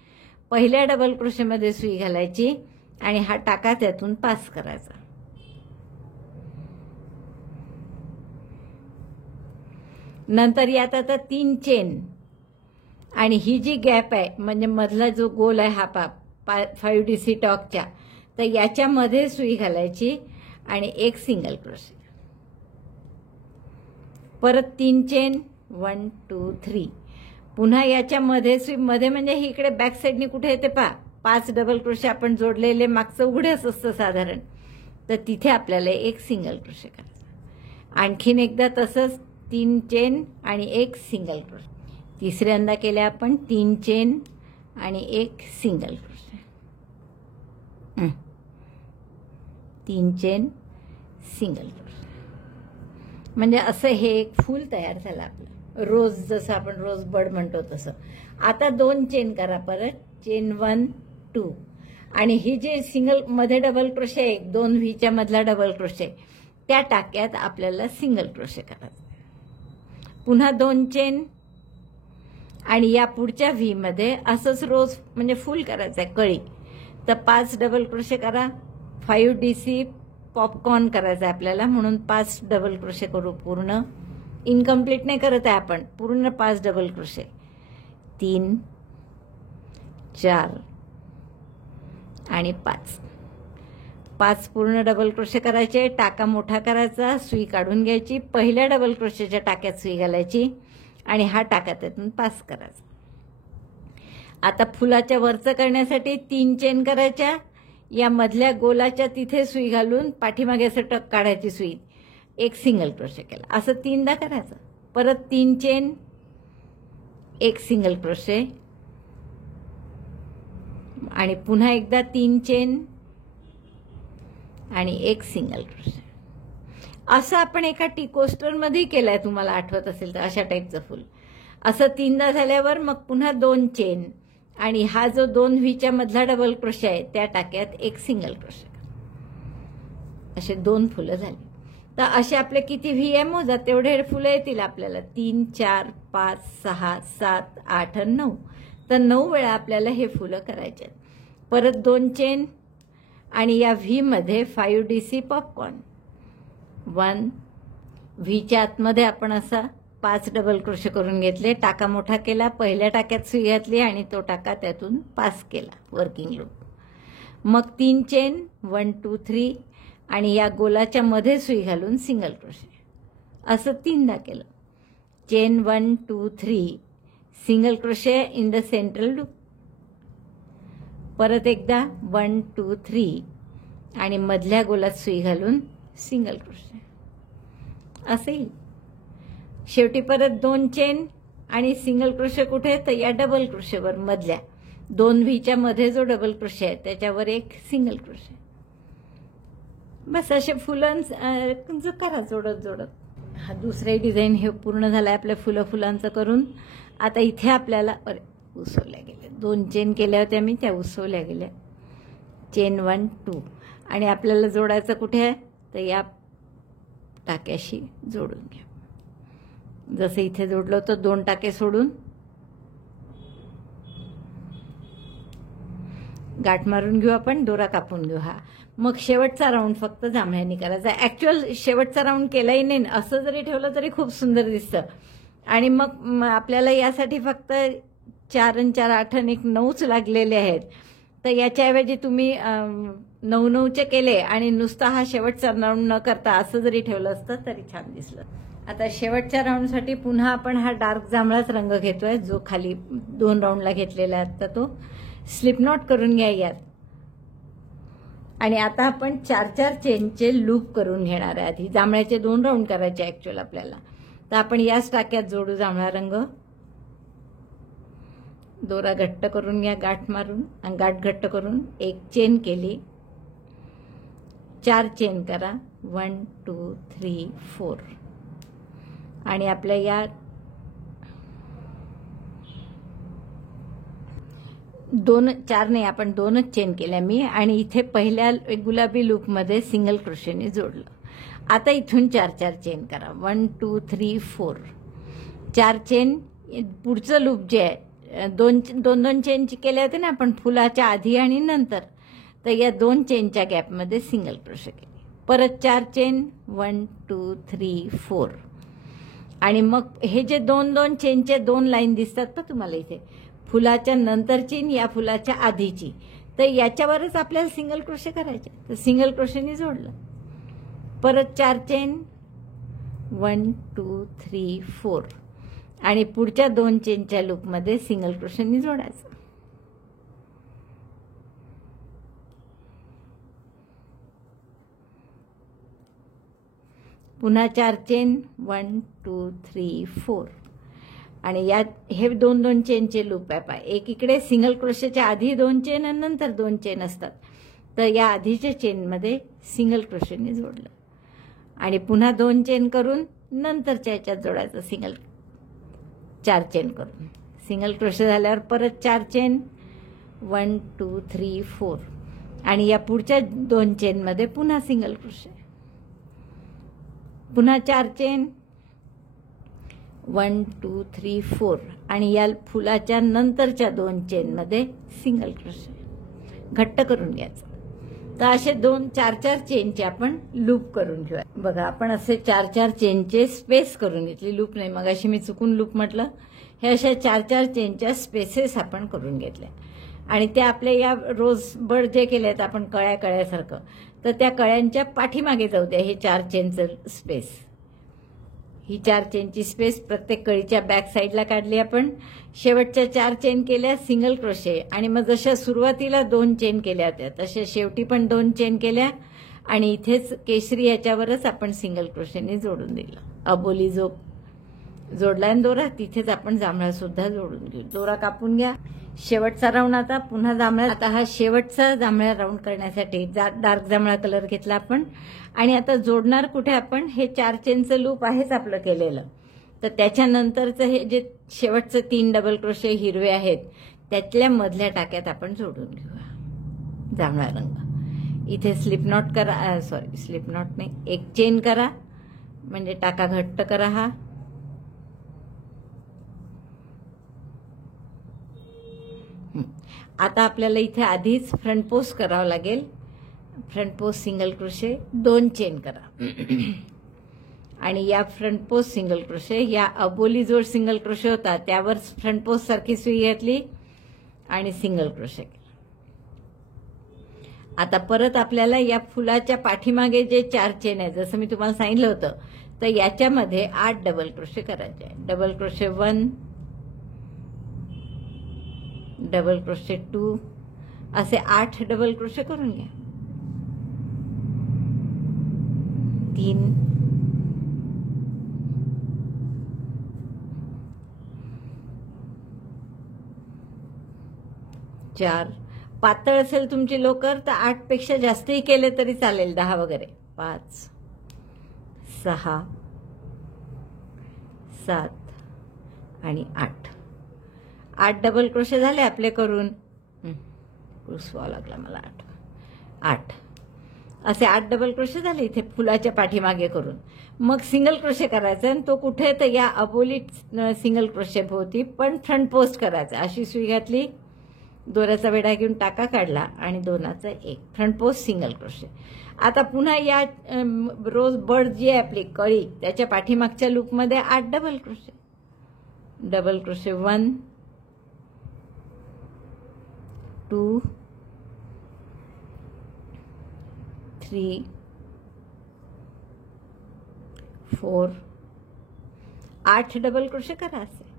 पहिल्या डबल क्रोशेमध्ये सुई घालायची आणि हा टाका त्यातून पास करायचा. नंतर यात आता 3 चेन आणि ही जी गॅप आहे म्हणजे मधला जो गोल आहे हा 5 DC टॉकच्या, तर याच्यामध्ये सुई घालायची आणि एक सिंगल क्रोशे. परत 3 चेन 1 2 3. पुन्हा याच्यामध्ये सुई मध्ये म्हणजे ही इकडे बॅक साईडनी कुठे येते पहा. 5 डबल क्रोशे आपण जोडलेले मागचं उघडेच असतं साधारण, तर तिथे आपल्याला एक सिंगल क्रोशे करायचा. आणखीन एकदा तसंच 3 चेन आणि एक सिंगल क्रोशे. तिसऱ्यांदा केल्या आपण 3 चेन आणि एक single crochet. 3 chain single crochet. म्हणजे असं हे एक फूल तयार झालं आपलं. रोज, जसं आपण रोज बर्ड म्हणतो तसं. आता 2 चेन करा परत. चेन 1 2 आणि ही जे सिंगल मध्ये डबल क्रोशे आहे 2 व्हीच्या मधला डबल क्रोशे, त्या टाक्यात आपल्याला सिंगल क्रोशे करायचं. पुन्हा 2 चेन आणि या पुढच्या व्ही मध्ये असंच रोज म्हणजे फुल करायचं आहे कळी. तर 5 डबल क्रोशे करा. 5 DC पॉपकॉर्न करायचं आहे आपल्याला, म्हणून 5 डबल क्रोशे करू पूर्ण. इनकम्प्लीट नाही करत आहे आपण, पूर्ण 5 डबल क्रोशे. 3 4 आणि 5. 5 पूर्ण डबल क्रोशे करायचे, टाका मोठा करायचा, सुई काढून घ्यायची, पहिल्या डबल क्रोशेच्या टाक्यात सुई घालायची आणि हा टाका त्यातून पास करायचा. आता फुलाच्या वरचं करण्यासाठी 3 चेन करायच्या, या मधल्या गोलाच्या तिथे सुई घालून पाठीमागे असं टक काढायची सुई, एक सिंगल क्रोशे केला, असं 3दा करायचं. परत 3 चेन, एक सिंगल क्रोशे आणि पुन्हा एकदा 3 चेन आणि एक सिंगल क्रोशे. असं आपण एका टी कोस्टरमध्ये केलंय, तुम्हाला आठवत असेल तर, अशा टाईपचं फुल. असं 3दा झाल्यावर मग पुन्हा 2 चेन आणि हा जो 2 व्हीच्या मधला डबल क्रोशे आहे त्या टाक्यात एक सिंगल क्रोशे. असे 2 फुलं झाली. तर असे आपले किती व्ही आहे मोजा, तेवढे फुलं येतील आपल्याला. 3, 4, 5, 6, 7, 8 आणि 9. तर 9 वेळा आपल्याला हे फुलं करायचे. परत 2 चेन आणि या व्ही मध्ये 5DC पॉपकॉर्न. 1 व्हीच्या आतमध्ये आपण असा 5 डबल क्रोशे करून घेतले, टाका मोठा केला, पहिल्या टाक्यात सुई घातली आणि तो टाका त्यातून पास केला, वर्किंग लूप. मग 3 चेन, 1, 2, 3 आणि या गोलाच्या मध्ये सुई घालून सिंगल क्रोशे. असं 3दा केलं. Chain 1, 2, 3 single crochet in the central loop. परत एकदा 1, 2, 3 आणि मधल्या गोलात सुई घालून सिंगल क्रोशे. असंही शेवटी परत 2 चेन आणि सिंगल क्रोशे कुठे, तर या डबल क्रोशेवर मधल्या 2 व्हीच्या मध्ये जो डबल क्रोशे आहे त्याच्यावर एक सिंगल क्रोशे. बस असे फुलांचं करा जोडत जोडत. हा दुसरे डिझाईन हे पूर्ण झालाय आपल्या फुलांचं करून. आता इथे आपल्याला उसवल्या गेल्या, 2 चेन केल्या होत्या मी, त्या उसवल्या गेल्या. चेन 1, 2 आणि आपल्याला जोडायचं कुठे आहे, तर या टाक्याशी जोडून घ्या. जसं इथे जोडलं होतं 2 टाके सोडून गाठ मारून घेऊ आपण, दोरा कापून घेऊ. हा मग शेवटचा राऊंड फक्त जांभळ्यांनी करायचा. ऍक्च्युअल शेवटचा राऊंड केलाही नाही, असं जरी ठेवलं तरी खूप सुंदर दिसतं. आणि मग आपल्याला यासाठी फक्त 4 आणि 4, 8 आणि 1, 9च लागलेले आहेत. तर याच्याऐवजी तुम्ही 9-9चे केले आणि नुसता हा शेवटचा राऊंड न करता असं जरी ठेवलं असतं तरी छान दिसलं. आता शेवटच्या राऊंडसाठी पुन्हा आपण हा डार्क जांभळाच रंग घेतोय, जो खाली 2 राऊंडला घेतलेला आहे. तर तो स्लिप नॉट करून घ्या यात. आणि आता आपण 4-4 चेनचे लूप करून घेणार आहे. आधी जांभळ्याचे 2 राऊंड करायचे ऍक्च्युअल आपल्याला. तर आपण याच टाक्यात जोडू जांभळा रंग. दोरा घट्ट करून घ्या गाठ मारून, आणि गाठ घट्ट करून एक चेन केली, 4 चेन करा, 1, 2, 3, 4 आणि आपल्या या 4 नाही, आपण 2च चेन केल्या मी. आणि इथे पहिल्या गुलाबी लूपमध्ये सिंगल क्रोशेने जोडलं. आता इथून 4-4 चेन करा, 1, 2, 3, 4 4 चेन. पुढचं लूप जे आहे 2 चेन केले होते ना आपण फुलाच्या आधी आणि नंतर, तर या 2 चेनच्या गॅपमध्ये सिंगल क्रोशे केले. परत 4 चेन, 1, 2, 3, 4 आणि मग हे जे 2-2 चेनचे 2 लाईन दिसतात ना तुम्हाला इथे, फुलाच्या नंतरची या फुलाच्या आधीची, तर याच्यावरच आपल्याला सिंगल क्रोशे करायचे. तर सिंगल क्रोशेने जोडलं. परत 4 चेन, 1, 2, 3, 4 आणि पुढच्या 2 चेनच्या लूपमध्ये सिंगल क्रोशेने जोडायचं. पुन्हा 4 चेन, 1, 2, 3, 4 आणि यात हे 2-2 चेनचे लूप आहे. एक इकडे सिंगल क्रोशेच्या आधी 2 चेन आणि नंतर 2 चेन असतात. तर या आधीच्या चेनमध्ये सिंगल क्रोशेने जोडलं आणि पुन्हा 2 चेन करून नंतरच्या याच्यात जोडायचं, 4 चेन करून. सिंगल क्रोशे झाल्यावर परत 4 चेन, 1, 2, 3, 4 आणि या पुढच्या 2 चेनमध्ये पुन्हा सिंगल क्रोशे. पुन्हा 4 चेन, 1, 2, 3, 4 आणि या फुलाच्या नंतरच्या 2 चेनमध्ये सिंगल क्रोशे. घट्ट करून घ्यायचं. तर असे 4-4 चेनचे आपण लूप करून घेऊया. बघा आपण असे 4-4 चेनचे स्पेस करून घेतली, लूप नाही. मग अशी मी चुकून लूप म्हटलं. हे अशा 4-4 चेनच्या स्पेसेस आपण करून घेतल्या आणि त्या आपल्या या रोज बड जे केलेत आपण कळ्या कळ्यासारखं, तर त्या कळ्यांच्या पाठीमागे जाऊ द्या हे 4 चेनचं स्पेस. ही 4 चेनची स्पेस प्रत्येक कळीच्या बॅक साईडला काढली आपण. शेवटच्या 4 चेन केल्या सिंगल क्रोशे, आणि मग जशा सुरुवातीला 2 चेन केल्या होत्या तशा शेवटी पण 2 चेन केल्या, आणि इथेच केशरी याच्यावरच आपण सिंगल क्रोशेने जोडून दिलं. अबोली जो जोडलाय दोरा तिथेच आपण जांभळा सुद्धा जोडून घेऊ. दोरा कापून घ्या. शेवटचा राऊंड आता पुन्हा जांभळा. आता हा शेवटचा जांभळा राऊंड करण्यासाठी डार्क जांभळा कलर घेतला आपण, आणि आता जोडणार कुठे आपण, हे 4 चेनचं लूप आहेच आपलं केलेलं, तर त्याच्यानंतरचं हे जे शेवटचं 3 डबल क्रोशे हिरवे आहेत त्यातल्या मधल्या टाक्यात आपण जोडून घेऊया जांभळा रंग. इथे स्लिप नॉट करा, सॉरी स्लिप नॉट नाही, एक चेन करा म्हणजे टाका घट्ट करा. हा आता आपल्याला इथे आधीच फ्रंट पोस्ट करावं लागेल. Front post single crochet 2 chain करा, आणि या फ्रंट पोस्ट सिंगल क्रोशे या अबोली जोड सिंगल क्रोशे होता त्यावर फ्रंट पोस्ट सारखी सुई घेतली आणि सिंगल क्रोशे केला. आता परत आपल्याला या फुलाच्या पाठीमागे जे 4 चेन आहे जसं मी तुम्हाला सांगितलं होतं, तर याच्यामध्ये 8 डबल क्रोशे करायचे आहे. डबल क्रोशे 1, डबल क्रोशे 2, असे 8 डबल क्रोशे करून घ्या. 3, 4, पातळ असेल तुमची लोकर तर 8 पेक्षा जास्तही केले तरी चालेल, 10 वगैरे. 5, 6, 7 आणि 8. 8 डबल क्रोशे झाले आपले करून. पुसवा लागला मला. 8 असे 8 डबल क्रोशे झाले इथे फुलाच्या पाठीमागे करून. मग सिंगल क्रोशे करायचा, आणि तो कुठे तर या अबोली सिंगल क्रोशे भोवती पण फ्रंट पोस्ट करायचा. अशी सुई घातली, दोऱ्याचा वेढा घेऊन टाका काढला आणि 2चा 1 फ्रंट पोस्ट सिंगल क्रोशे. आता पुन्हा या रोज बड जी आहे आपली कळी त्याच्या पाठीमागच्या लूपमध्ये 8 double crochet. Double crochet 1, 2, 3, 4, 8 double crochet करा. असे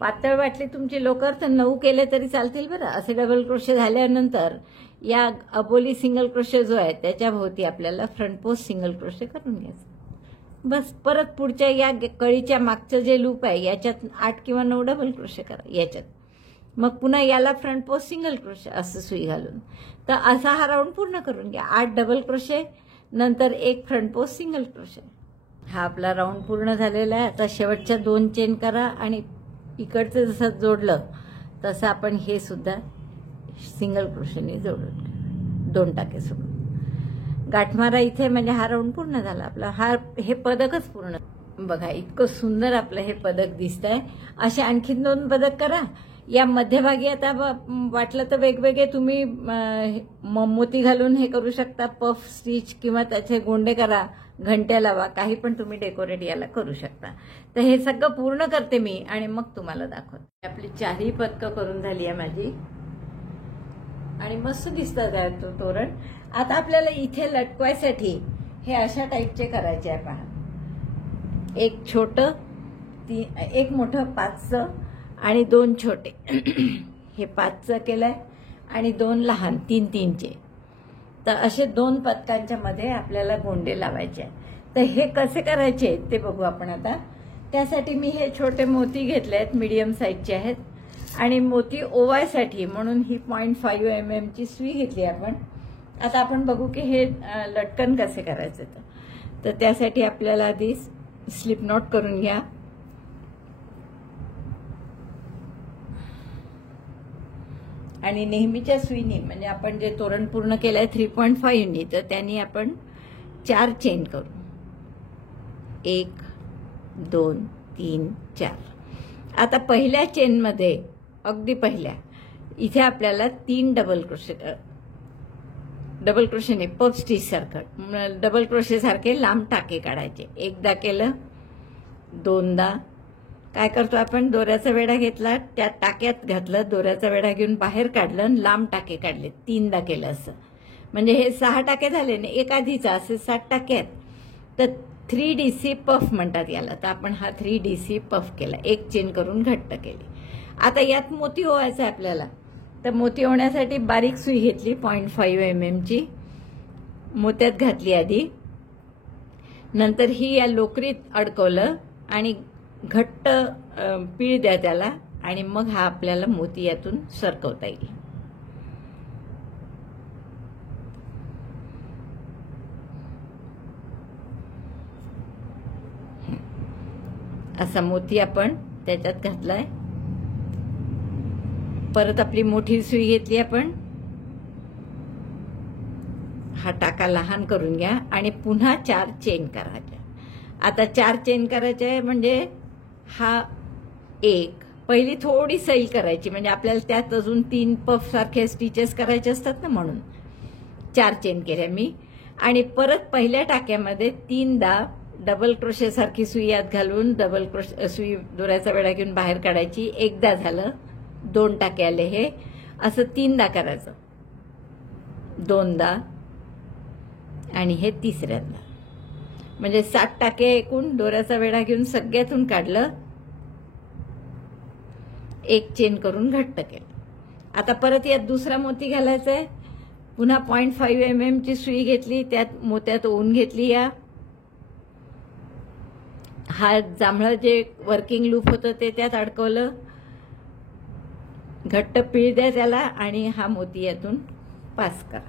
पातळ वाटली तुमची लोकर तर 9 केले तरी चालतील बरं. असे डबल क्रोशे झाल्यानंतर या अबोली सिंगल क्रोशे जो आहे त्याच्या भोवती आपल्याला फ्रंट पोस्ट सिंगल क्रोशे करून घ्यायचं. बस परत पुढच्या या कळीच्या मागचं जे लूप आहे याच्यात 8 किंवा 9 डबल क्रोशे करा याच्यात. मग पुन्हा याला फ्रंट पोस्ट सिंगल क्रोशे असं सुई घालून. तर असा हा राऊंड पूर्ण करून घ्या. 8 डबल क्रोशे नंतर 1 फ्रंट पोस्ट सिंगल क्रोशे. हा आपला राऊंड पूर्ण झालेला आहे. आता शेवटच्या 2 चेन करा, आणि इकडचं जसं जोडलं तसं आपण हे सुद्धा सिंगल क्रोशेने जोडून 2 टाके सोडून गाठमारा इथे. म्हणजे हा राऊंड पूर्ण झाला आपला. हे पदकच पूर्ण. बघा इतकं सुंदर आपलं हे पदक दिसतंय. असे आणखी 2 पदक करा. या मध्यभागी आता वाटलं तर वेगवेगळे तुम्ही मोती घालून हे करू शकता, पफ स्टिच, किंवा त्याचे गोंडे करा, घंट्या लावा, काही पण तुम्ही डेकोरेट याला करू शकता. तर हे सगळं पूर्ण करते मी आणि मग तुम्हाला दाखवते. आपली 4ही पदकं करून झाली आहे माझी, आणि मस्त दिसतात आहे तो तोरण. आता आपल्याला इथे लटकवायसाठी हे अशा टाईपचे करायचे आहे. पहा, एक छोटं, एक मोठं 5चं आणि 2 छोटे. हे 5चं केलंय आणि 2 लहान 3-3चे. तर असे 2 पदकांच्या मध्ये आपल्याला गोंडे लावायचे. तर हे कसे करायचे ते बघू आपण आता. त्यासाठी मी हे छोटे मोती घेतले आहेत, मीडियम साईजचे आहेत, आणि मोती ओवायसाठी म्हणून ही 0.5 mm ची सुई घेतली आपण. आता आपण बघू की हे लटकन कसे करायचे. तर त्यासाठी आपल्याला आधी स्लिप नॉट करून घ्या. आणि नेहमीच्या सुईनी म्हणजे आपण जे तोरण पूर्ण केलंय 3.5 नी, तर त्यांनी आपण 4 चेन करू. 1, 2, 3, 4. आता पहिल्या चेनमध्ये अगदी पहिल्या इथे आपल्याला 3 डबल क्रोशेने पफ स्टिच सारखं डबल क्रोशे सारखे लांब टाके काढायचे. एकदा केलं, 2दा काय करतो आपण, दोऱ्याचा वेढा घेतला, त्या टाक्यात घातलं, दोऱ्याचा वेढा घेऊन बाहेर काढलं, लांब टाके काढले, 3दा केलं असं. म्हणजे हे 6 टाके झाले ना, एक आधीचा असे 7 टाके आहेत. तर 3DC पफ म्हणतात याला. तर आपण हा 3DC पफ केला, एक चेन करून घट्ट केली. आता यात मोती ओवायचा आपल्याला. तर मोती ओवण्यासाठी बारीक सुई घेतली 0.5 mm ची, मोत्यात घातली आधी, नंतर ही या लोकरीत अडकवलं आणि घट्ट पीळ द्या त्याला, आणि मग हा आपल्याला मोती यातून सरकवता येईल. असा मोती आपण त्याच्यात घातलाय. परत आपली मोठी सुई घेतली आपण, हा टाका लहान करून घ्या आणि पुन्हा 4 चेन करायच्या. आता 4 चेन करायचे म्हणजे हा एक, पहिली थोडी सैल करायची, म्हणजे आपल्याला त्यात अजून 3 पफ सारखे स्टिचेस करायचे असतात ना, म्हणून 4 चेन केल्या मी. आणि परत पहिल्या टाक्यामध्ये 3दा डबल क्रोशे सारखी सुई यात घालून डबल क्रोशे सुई दोऱ्याचा वेढा घेऊन बाहेर काढायची. एकदा झालं, 2 टाके आले, हे असं 3दा करायचं, 2दा आणि हे 3ऱ्यांदा. म्हणजे 7 टाके एकूण दोऱ्याचा वेढा घेऊन सगळ्यातून काढलं, एक चेन करून घट्ट केलं. आता परत यात दुसरा मोती घालायचा आहे. पुन्हा 0.5 mm ची सुई घेतली, त्यात मोत्यात ओवून घेतली. या हा जांभळं जे वर्किंग लूप होतं ते त्यात अडकवलं, घट्ट पीळ द्या त्याला आणि हा मोती यातून पास करा.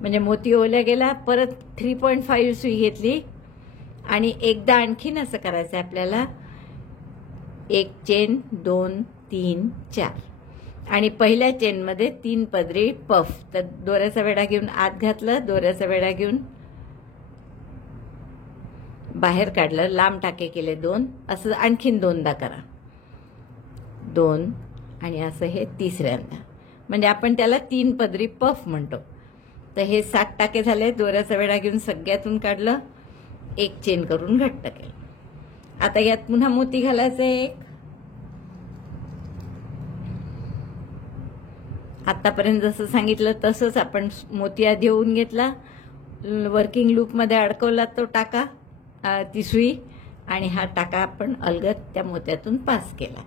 म्हणजे मोती ओवल्या गेला. परत 3.5 सुई घेतली आणि एकदा आणखीन असं करायचं आहे आपल्याला, एक चेन, 2, 3, 4 आणि पहिल्या चेनमध्ये 3 पदरी पफ. तर दोऱ्याचा वेढा घेऊन आत घातलं, दोऱ्याचा वेढा घेऊन बाहेर काढलं, लांब टाके केले 2, असं आणखीन 2दा करा, 2 आणि असं हे 3ऱ्यांदा. म्हणजे आपण त्याला 3 पदरी पफ म्हणतो. तर हे 7 टाके झाले, दोऱ्याचा वेढा घेऊन सगळ्यातून काढलं, एक चेन करून घट्ट केलं. आता यात पुन्हा मोती घालायचे एक. आतापर्यंत जसं सांगितलं तसंच आपण मोती आधी ओवून घेतला, वर्किंग लूपमध्ये अडकवला तो टाका, ती सुई, आणि हा टाका आपण अलगद त्या मोत्यातून पास केला.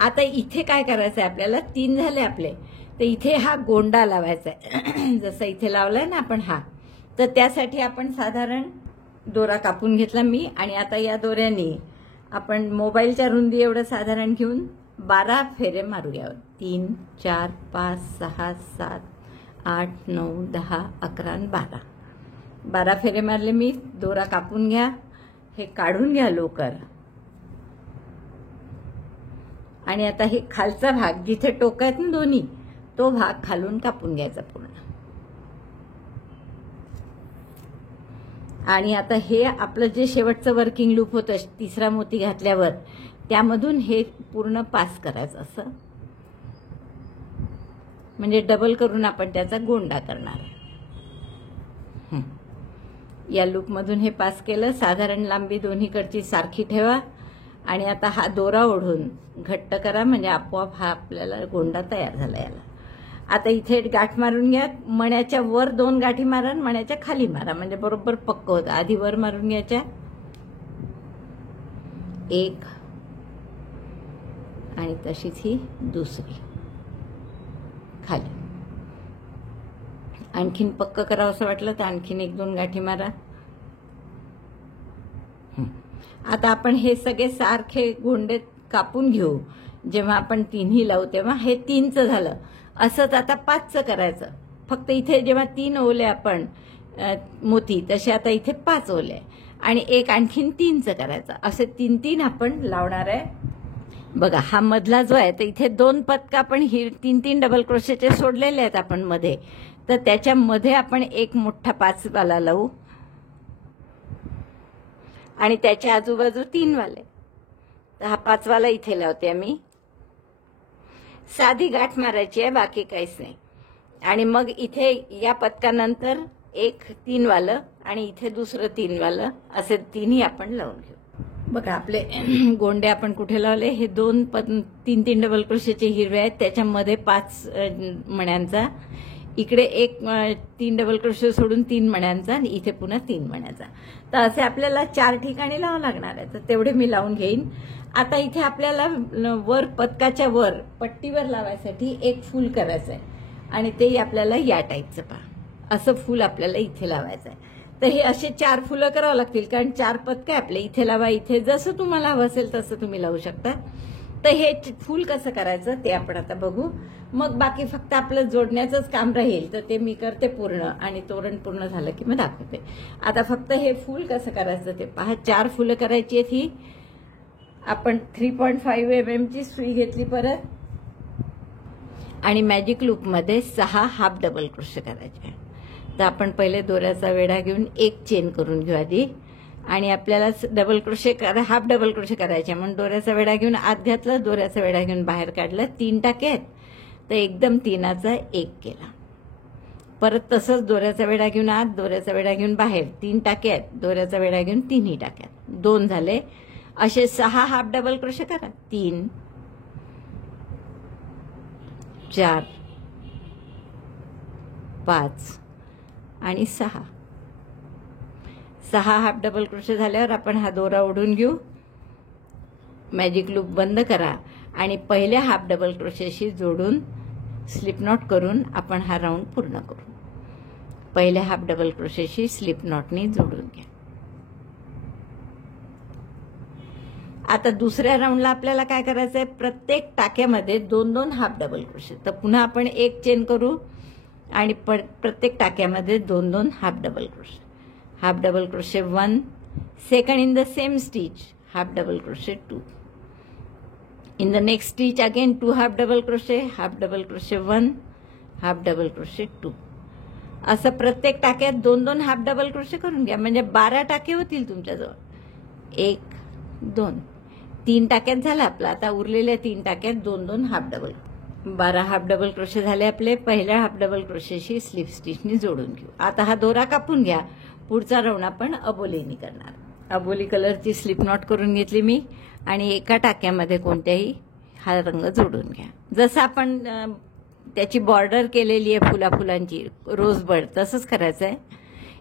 आता इथे काय करायचं आहे आपल्याला, 3 झाले आपले. तर इथे हा गोंडा लावायचा आहे, जसं इथे लावलाय ना आपण हा. तर त्यासाठी आपण साधारण दोरा कापून घेतला मी, आणि आता या दोऱ्याने आपण मोबाईलच्या रुंदी एवढं साधारण घेऊन 12 फेरे मारूया. 3, 4, 5, 6, 7, 8, 9, 10, 11 आणि 12. 12 फेरे मारले मी. दोरा कापून घ्या, हे काढून घ्या लोकर. आणि आता हे खालचा भाग जिथे टोक आहेत ना दोन्ही, तो भाग खालून कापून घ्यायचा पूर्ण. आणि आता हे आपलं जे शेवटचं वर्किंग लूप होतं 3रा मोती घातल्यावर, त्यामधून हे पूर्ण पास करायचं असं, म्हणजे डबल करून आपण त्याचा गोंडा करणार. या लूपमधून हे पास केलं. साधारण लांबी दोन्हीकडची सारखी ठेवा आणि आता हा दोरा ओढून घट्ट करा, म्हणजे आपोआप हा आपल्याला गोंडा तयार झाला याला. आता इथे गाठ मारून घ्या. मण्याच्या वर 2 गाठी मारा, मण्याच्या खाली मारा, म्हणजे बरोबर पक्क होतं. आधी वर मारून घ्यायच्या, 1 आणि तशीच ही दुसरी खाली. आणखीन पक्क करावं असं वाटलं तर आणखीन 1-2 गाठी मारा. आता आपण हे सगळे सारखे गोंडे कापून घेऊ. जेव्हा आपण 3ही लावू तेव्हा हे 3चं झालं. असंच आता 5चं करायचं. फक्त इथे जेव्हा 3 ओवले आपण मोती, तसे आता इथे 5 ओवले आणि एक आणखीन 3चं करायचं. असे 3-3 आपण लावणार आहे. बघा हा मधला जो आहे, तर इथे 2 पदकं आपण ही 3-3 डबल क्रोशेचे सोडलेले आहेत आपण मध्ये. तर त्याच्यामध्ये आपण एक मोठा 5 वाला लावू आणि त्याच्या आजूबाजू 3 वाले. तर हा 5 वाला इथे लावते आम्ही. साधी गाठ मारायची आहे, बाकी काहीच नाही. आणि मग इथे या पदकानंतर एक 3 वालं आणि इथे दुसरं 3 वालं, असे 3ही आपण लावून घेऊ. बघा आपले गोंडे आपण कुठे लावले, हे 3 डबल क्रोशेचे हिरवे आहेत, त्याच्यामध्ये 5 मण्यांचा, इकडे एक 3 डबल क्रोशे सोडून 3 मण्यांचा आणि इथे पुन्हा 3 मण्यांचा. तर असे आपल्याला 4 ठिकाणी लावावं लागणार आहे. तर तेवढे मी लावून घेईन. आता इथे आपल्याला वर पदकाच्या वर पट्टीवर लावायसाठी एक फूल करायचं आहे आणि ते आपल्याला या टाईपचं पहा असं फूल आपल्याला इथे लावायचं आहे. तर हे असे 4 फुलं करावं लागतील, कारण 4 पदकं आपले इथे लावा, इथे जसं तुम्हाला हवं असेल तसं तुम्ही लावू शकता. तर हे फूल कसं करायचं ते आपण आता बघू. मग बाकी फक्त आपलं जोडण्याचंच काम राहील, तर ते मी करते पूर्ण आणि तोरण पूर्ण झालं की मग दाखवते. आता फक्त हे फूल कसं करायचं ते पहा. 4 फुलं करायची आहेत. ही आपण 3.5 mm ची सुई घेतली परत आणि मॅजिक लूपमध्ये 6 हाफ डबल क्रोशे करायचे. तर आपण पहिले दोऱ्याचा वेढा घेऊन एक चेन करून घेऊ आधी आणि आपल्याला double crochet half double crochet करायचे. म्हणून दोऱ्याचा वेढा घेऊन आत घातलं, दोऱ्याचा वेढा घेऊन बाहेर काढलं, 3 टाके आहेत तर एकदम 3चा 1 केला. परत तसंच दोऱ्याचा वेढा घेऊन आत, दोऱ्याचा वेढा घेऊन बाहेर, 3 टाके आहेत, दोऱ्याचा वेढा घेऊन 3ही टाक्यात 2 झाले. असे 6 हाफ डबल क्रोशे करा. 3 4 5 आणि 6 हाफ डबल क्रोशे झाल्यावर आपण हा दोरा ओढून घेऊ, मॅजिक लूप बंद करा आणि पहिल्या हाफ डबल क्रोशेशी जोडून स्लिप नॉट करून आपण हा राऊंड पूर्ण करू. पहिल्या हाफ डबल क्रोशेशी स्लिप नॉटनी जोडून घ्या. आता दुसऱ्या राऊंडला आपल्याला काय करायचं आहे, प्रत्येक टाक्यामध्ये 2-2 हाफ डबल क्रोशे. तर पुन्हा आपण एक चेन करू आणि प्रत्येक टाक्यामध्ये 2-2 half double crochet. Half double crochet 1, second in the same stitch half double crochet 2, in the next stitch again 2 half double crochet, half double crochet 1, half double crochet 2. असं प्रत्येक टाक्यात 2-2 हाफ डबल क्रोशे करून घ्या. म्हणजे 12 टाके होतील तुमच्याजवळ. 1 2 3 टाक्यात झालं आपलं. आता उरलेल्या 3 टाक्यात 2-2 half double, 12 half double crochet झाले आपले. पहिल्या हाफ डबल क्रोशेशी स्लिप स्टिचनी जोडून घेऊ. आता हा दोरा कापून घ्या. पुढचा राऊंड आपण अबोलीनी करणार. अबोली कलरची स्लिप नॉट करून घेतली मी आणि एका टाक्यामध्ये कोणत्याही हा रंग जोडून घ्या. जसं आपण त्याची बॉर्डर केलेली आहे फुलांची रोजबड, तसंच करायचं आहे.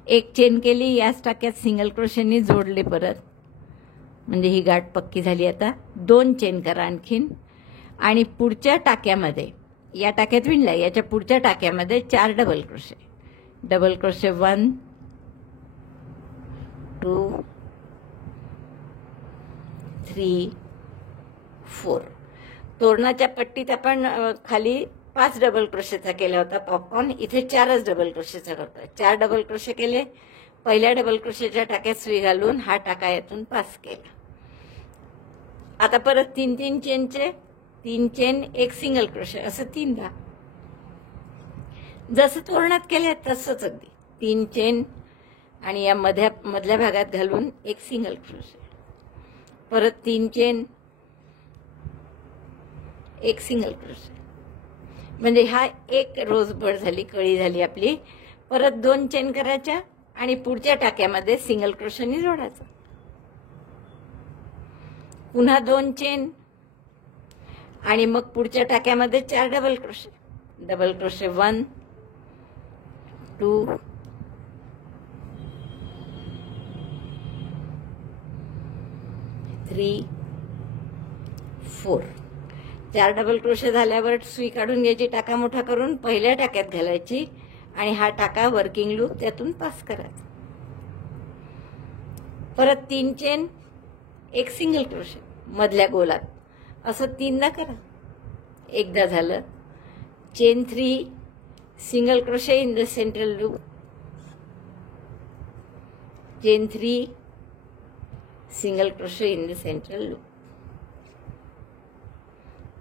एक चेन केली, याच टाक्यात सिंगल क्रोशेनी जोडले परत, म्हणजे ही गाठ पक्की झाली. आता 2 चेन करा आणखीन आणि पुढच्या टाक्यामध्ये, या टाक्यात विणला, याच्या पुढच्या टाक्यामध्ये 4 डबल क्रोशे. Double crochet 1 2 3 4. तोरणाच्या पट्टीत आपण खाली 5 डबल क्रोशेचा केला होता पॉपकॉर्न, इथे 4च डबल क्रोशेचा करतो. 4 डबल क्रोशे केले. पहिल्या डबल क्रोशेच्या टाक्यात सुई घालून हा टाका यातून पास केला. आता परत 3-3 चेनचे, 3 चेन, एक सिंगल क्रोशे, असं 3दा जसं तोरणात केले तसंच अगदी 3 चेन आणि या मधल्या भागात घालून एक सिंगल क्रोशे, परत 3 चेन, एक सिंगल क्रोशे. म्हणजे हा एक रोजबड झाली, कळी झाली आपली. परत 2 चेन करायच्या आणि पुढच्या टाक्यामध्ये सिंगल क्रोशेनी जोडायचं. पुन्हा 2 चेन आणि मग पुढच्या टाक्यामध्ये 4 double crochet. Double crochet 1 2 3 4. 4 double crochet झाल्यावर सुई काढून घ्यायची, टाका मोठा करून पहिल्या टाक्यात घालायची आणि हा टाका वर्किंग लूप त्यातून पास करायचा. परत 3 चेन, एक सिंगल क्रोशे मधल्या गोलात, असं 3दा करा. एकदा झालं. Chain 3, single crochet in the central loop, chain 3, single crochet in the central loop.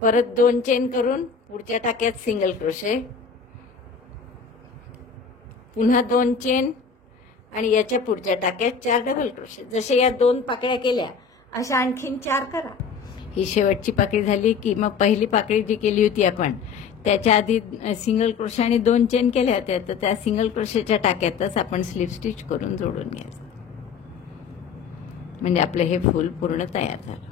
परत 2 चेन करून पुढच्या टाक्यात सिंगल क्रोशे, पुन्हा 2 चेन आणि याच्या पुढच्या टाक्यात 4 डबल क्रोशे. जसे या 2 पाकळ्या केल्या अशा आणखीन 4 करा. ही शेवटची पाकळी झाली की मग पहिली पाकळी जी केली होती आपण त्याच्या आधी सिंगल क्रोशे आणि 2 चेन केल्या होत्या, तर त्या सिंगल क्रोशेच्या टाक्यातच आपण स्लिप स्टिच करून जोडून घ्यायचं. म्हणजे आपलं हे फूल पूर्ण तयार झालं.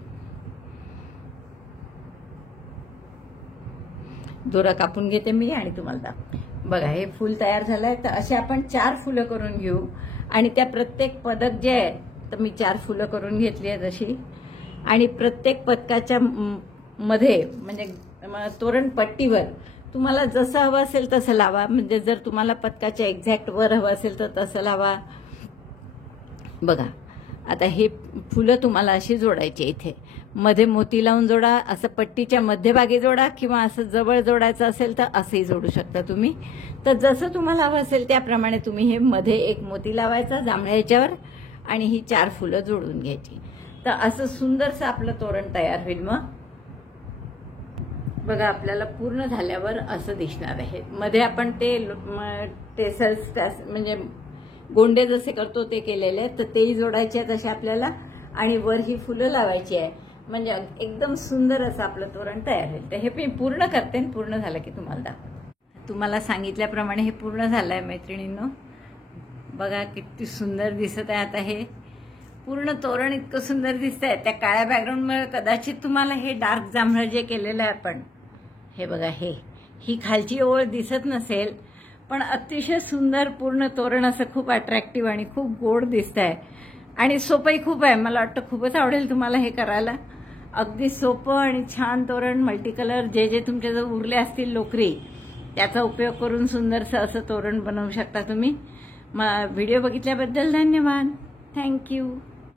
दोरा कापून घेते मी आणि तुम्हाला दाखवते. बघा हे फूल तयार झालंय. तर असे आपण 4 फुलं करून घेऊ आणि त्या प्रत्येक पदक जे आहे तर मी 4 फुलं करून घेतली आहेत अशी, आणि प्रत्येक पदकाच्या मध्ये म्हणजे तोरण पट्टीवर तुम्हाला जसं हवं असेल तसं लावा. म्हणजे जर तुम्हाला पदकाच्या एक्झॅक्ट वर हवं असेल तर तसं लावा. बघा आता हे फुलं तुम्हाला अशी जोडायची. इथे मध्ये मोती लावून जोडा, असं पट्टीच्या मध्यभागी जोडा, किंवा असं जवळ जोडायचं असेल तर असंही जोडू शकता तुम्ही. तर जसं तुम्हाला हवं असेल त्याप्रमाणे तुम्ही हे मध्ये एक मोती लावायचा जांभळ्या ह्याच्यावर आणि ही 4 फुलं जोडून घ्यायची. तर असं सुंदरसं आपलं तोरण तयार होईल. मग बघा आपल्याला पूर्ण झाल्यावर असं दिसणार आहे. मध्ये आपण ते टेसल्स म्हणजे गोंडे जसे करतो ते केलेले आहेत, तर तेही जोडायचे आहेत असे आपल्याला, आणि वर ही फुलं लावायची आहे. म्हणजे एकदम सुंदर असं आपलं तोरण तयार होईल. तर हे मी पूर्ण करते, पूर्ण झालं की तुम्हाला दाखवते. तुम्हाला सांगितल्याप्रमाणे हे पूर्ण झालंय मैत्रिणींनो. बघा किती सुंदर दिसत आहे. आता हे पूर्ण तोरण इतकं सुंदर दिसत आहे. त्या काळ्या बॅकग्राऊंडमुळे कदाचित तुम्हाला हे डार्क जांभळं जे केलेलं आहे आपण, हे बघा ही खालची ओळ दिसत नसेल, पण अतिशय सुंदर पूर्ण तोरण असं खूप अट्रॅक्टिव्ह आणि खूप गोड दिसत आहे. आणि सोपंही खूप आहे. मला वाटतं खूपच आवडेल तुम्हाला हे करायला. अगदी सोपं आणि छान तोरण, मल्टी कलर जे जे तुमच्याजवळ उरले असतील लोकरी, त्याचा उपयोग करून सुंदरसं असं तोरण बनवू शकता तुम्ही. व्हिडिओ बघितल्याबद्दल धन्यवाद. थँक्यू.